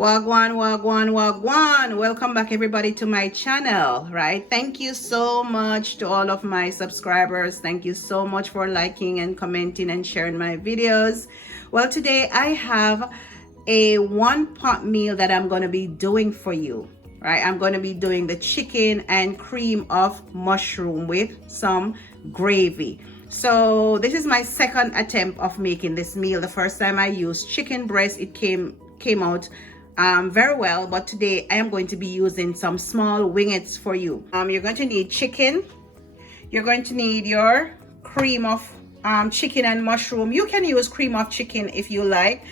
Wagwan, wagwan, wagwan. Welcome back everybody to my channel, right? Thank you so much to all of my subscribers. Thank you so much for liking and commenting and sharing my videos. Well, today I have a one-pot meal that I'm going to be doing for you, right? I'm going to be doing the chicken and cream of mushroom with some gravy. So this is my second attempt of making this meal. The first time I used chicken breast, it came out very well, but today I am going to be using some small wingettes for you. You're going to need chicken. You're going to need your cream of chicken and mushroom. You can use cream of chicken if you like.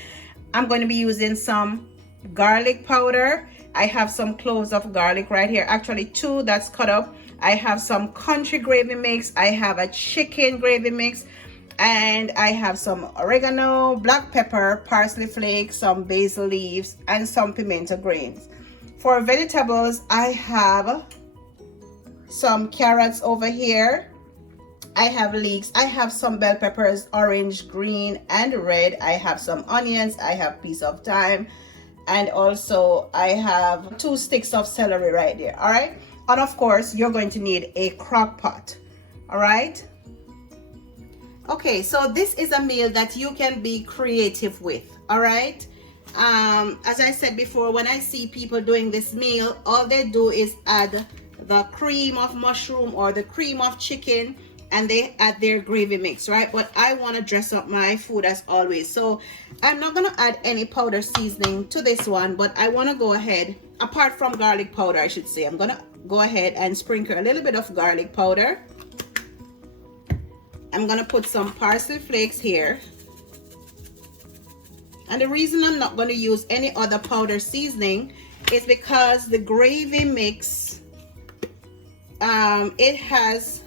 I'm going to be using some garlic powder. I have some cloves of garlic right here, actually 2 that's cut up. I have some country gravy mix. I have a chicken gravy mix, and I have some oregano, black pepper, parsley flakes, some basil leaves, and some pimento grains. For vegetables, I have some carrots over here. I have leeks. I have some bell peppers, orange, green, and red. I have some onions. I have piece of thyme, and also I have 2 sticks of celery right there. All right, and of course you're going to need a crock pot. All right. Okay, so this is a meal that you can be creative with. All right, as I said before, when I see people doing this meal, all they do is add the cream of mushroom or the cream of chicken, and they add their gravy mix, right? But I want to dress up my food as always, so I'm not going to add any powder seasoning to this one, but I want to go ahead, apart from garlic powder I should say, I'm going to go ahead and sprinkle a little bit of garlic powder. I'm going to put some parsley flakes here, and the reason I'm not going to use any other powder seasoning is because the gravy mix, it has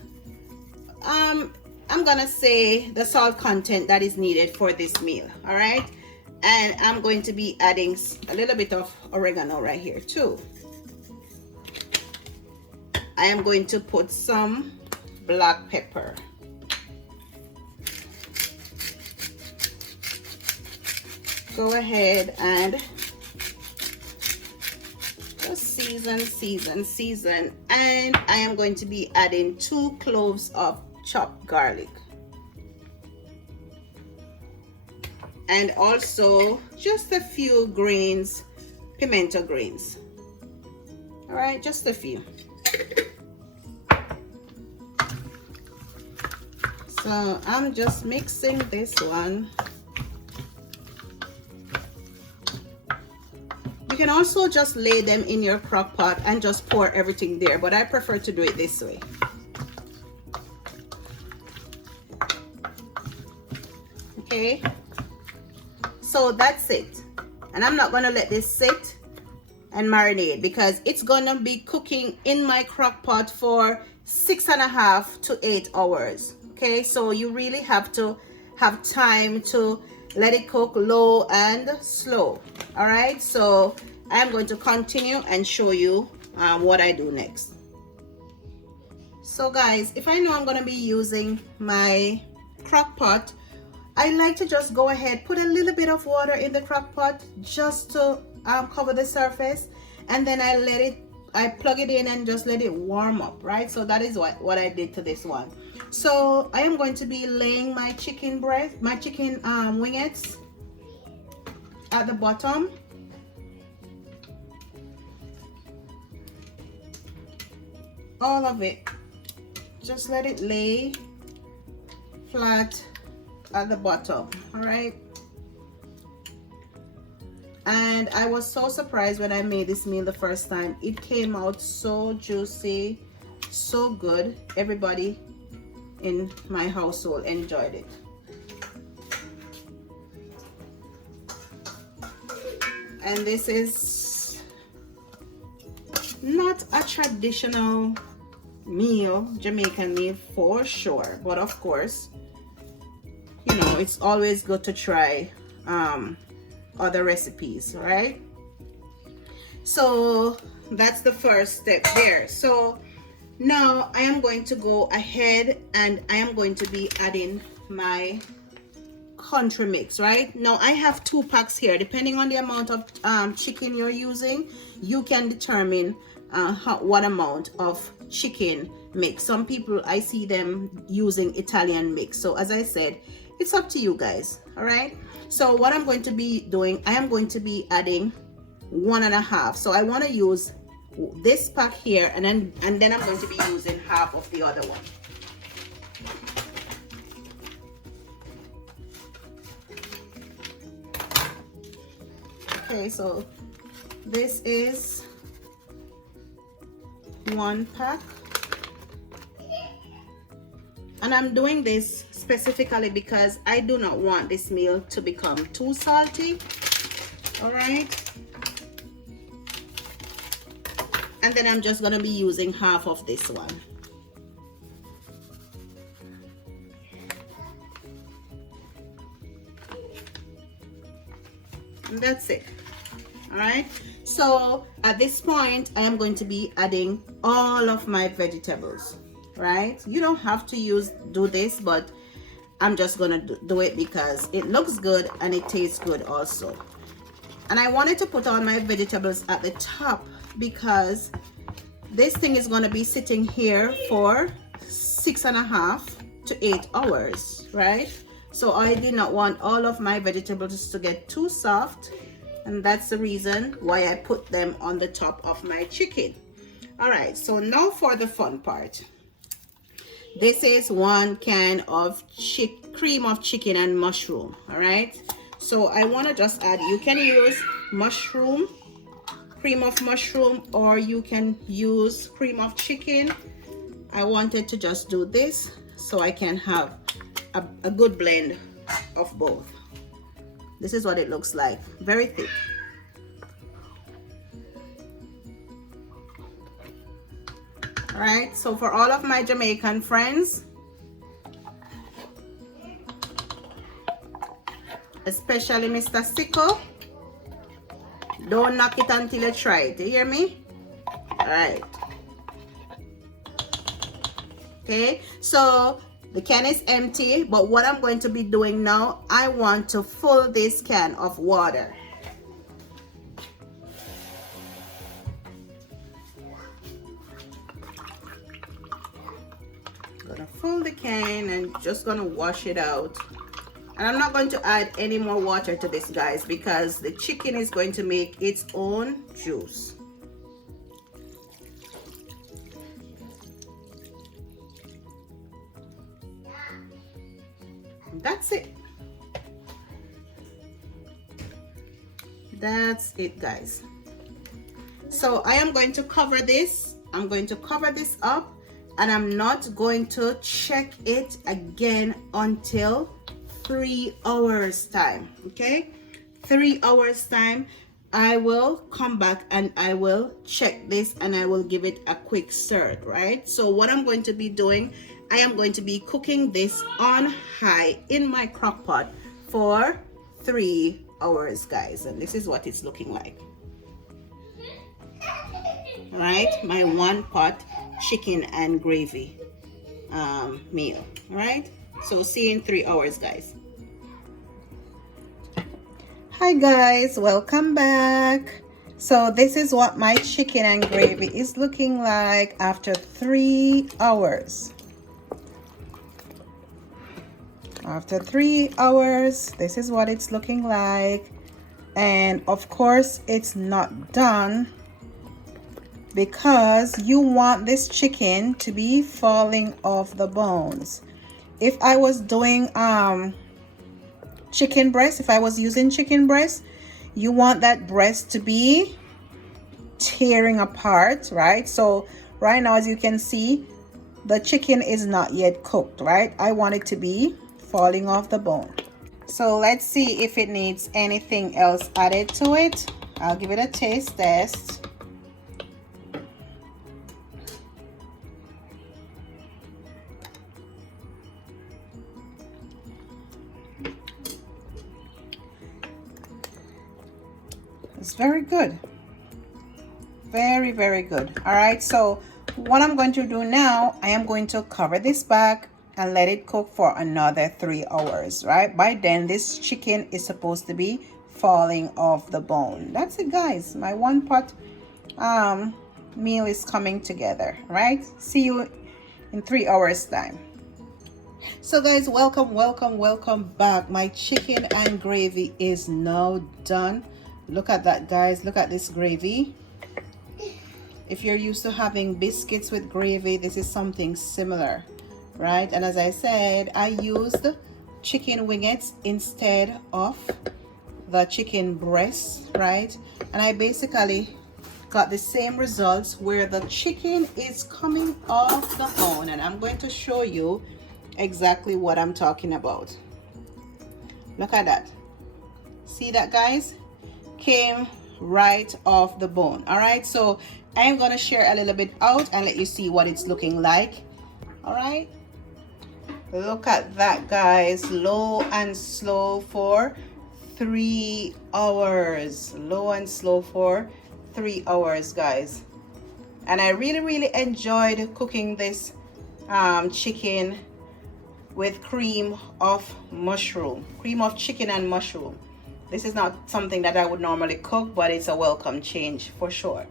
I'm gonna say the salt content that is needed for this meal. All right, and I'm going to be adding a little bit of oregano right here too. I am going to put some black pepper. Go ahead and just season, and I am going to be adding 2 cloves of chopped garlic, and also just a few grains, pimento grains. All right, just a few. So I'm just mixing this one. You can also just lay them in your crock pot and just pour everything there, but I prefer to do it this way. Okay, so that's it, and I'm not going to let this sit and marinate because it's going to be cooking in my crock pot for 6.5 to 8 hours. Okay, so you really have to have time to let it cook low and slow. All right, so I'm going to continue and show you what I do next. So guys, if I know I'm going to be using my crock pot, I like to just go ahead, put a little bit of water in the crock pot just to cover the surface, and then I plug it in and just let it warm up, right? So that is what I did to this one. So I am going to be laying my chicken breast, my chicken wingettes at the bottom. All of it, just let it lay flat at the bottom. All right, and I was so surprised when I made this meal the first time. It came out so juicy, so good. Everybody in my household enjoyed it. And this is not a traditional meal, Jamaican meal for sure, but of course, you know, it's always good to try other recipes, right? So that's the first step there. So now I am going to go ahead and I am going to be adding my country mix, right? Now I have 2 packs here. Depending on the amount of chicken you're using, you can determine what amount of chicken mix. Some people, I see them using Italian mix. So as I said, it's up to you guys. All right, so what I'm going to be doing, I am going to be adding 1.5. So I want to use this pack here, and then I'm going to be using half of the other one. Okay, so this is 1 pack, and I'm doing this specifically because I do not want this meal to become too salty. All right, and then I'm just going to be using half of this one. And that's it. All right, so at this point I am going to be adding all of my vegetables, right? You don't have to do this, but I'm just gonna do it because it looks good and it tastes good also. And I wanted to put all my vegetables at the top because this thing is going to be sitting here for 6.5 to 8 hours, right? So I did not want all of my vegetables to get too soft, and that's the reason why I put them on the top of my chicken. All right, so now for the fun part. This is 1 can of cream of chicken and mushroom. All right, so I want to just add, you can use mushroom, cream of mushroom, or you can use cream of chicken. I wanted to just do this so I can have a good blend of both. This is what it looks like, very thick. All right, so for all of my Jamaican friends, especially Mr. Sickle, don't knock it until you try it. You hear me? All right. Okay, so the can is empty, but what I'm going to be doing now, I want to fill this can of water. I'm gonna fill the can and just gonna wash it out. And I'm not going to add any more water to this, guys, because the chicken is going to make its own juice. That's it. That's it, guys. So I am going to cover this. I'm going to cover this up, and I'm not going to check it again until 3 hours time. Okay, 3 hours time I will come back and I will check this and I will give it a quick stir, right? So what I'm going to be doing, I am going to be cooking this on high in my crock pot for 3 hours, guys, and this is what it's looking like. All right, my 1 pot chicken and gravy meal. All right, so see you in 3 hours, guys. Hi guys, welcome back. So this is what my chicken and gravy is looking like after 3 hours. After 3 hours, this is what it's looking like. And of course it's not done because you want this chicken to be falling off the bones. If I was doing chicken breast, if I was using chicken breast, you want that breast to be tearing apart, right? So right now, as you can see, the chicken is not yet cooked, right? I want it to be falling off the bone. So let's see if it needs anything else added to it. I'll give it a taste test. It's very good. Very, very good. All right, so what I'm going to do now, I am going to cover this back and let it cook for another 3 hours, right? By then this chicken is supposed to be falling off the bone. That's it, guys. My one pot meal is coming together, right? See you in 3 hours time. So guys, welcome back. My chicken and gravy is now done. Look at that, guys. Look at this gravy. If you're used to having biscuits with gravy, this is something similar, right? And as I said, I used chicken wingettes instead of the chicken breasts, right? And I basically got the same results where the chicken is coming off the bone, and I'm going to show you exactly what I'm talking about. Look at that. See that, guys? Came right off the bone. All right, so I'm gonna share a little bit out and let you see what it's looking like. All right, look at that, guys. Low and slow for 3 hours. Low and slow for 3 hours, guys. And I really enjoyed cooking this chicken with cream of chicken and mushroom. This is not something that I would normally cook, but it's a welcome change for sure.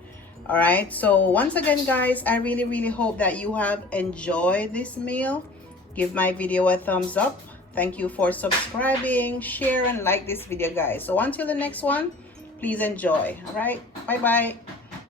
All right, so once again, guys, I really hope that you have enjoyed this meal. Give my video a thumbs up. Thank you for subscribing, share, and like this video, guys. So until the next one, please enjoy. All right, bye bye.